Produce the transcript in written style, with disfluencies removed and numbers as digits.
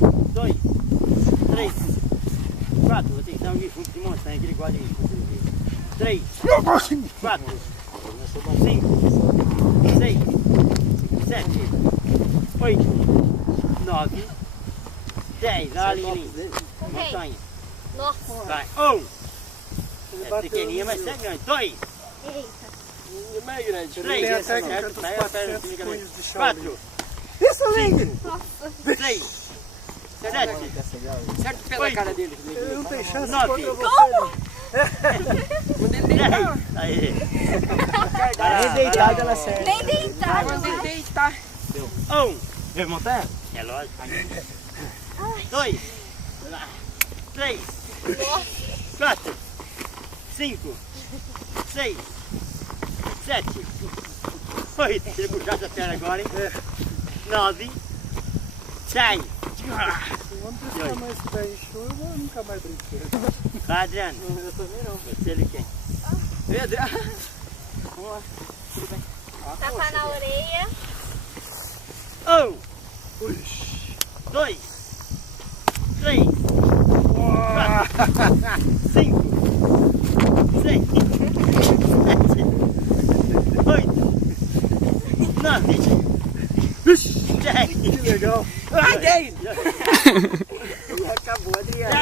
2, 3, 4. Vou ter que dar um defunto de montanha que ele gosta de defunto. 3, 4, 5, 6, 7, 8, 9, 10. Olha ali, lindo. Montanha. Nossa. Vai. 1. É pequenininha, mas é grande. 2. Eita. Mais grande. 3. Tem a Essa técnica certo. dos Sai a perna 400 fica punhos de chão. 4. Isso, lindo! 6. 7. Certo pela cara dele. Ele não tem chance 9. contra você. Quando ele deitar. Aí. Nem deitado ela serve. Nem deitado. Quando ele deitar. 1. Vê montanha? É lógico. 2. 3. 4. 5. 6. 7. 8. Se ele puxar essa perna agora, hein? 9. 10. Vamos precisar mais que daí show, eu nunca mais brinquei. Vai, Adriano. Eu também não. Você ele quem? Vamos lá. Tudo bem. Tapa na orelha. 1. 2. 3. 4. 5. 6. 7. 8. 9. 10. Que legal. Ai, 10! Acabou, Adriano.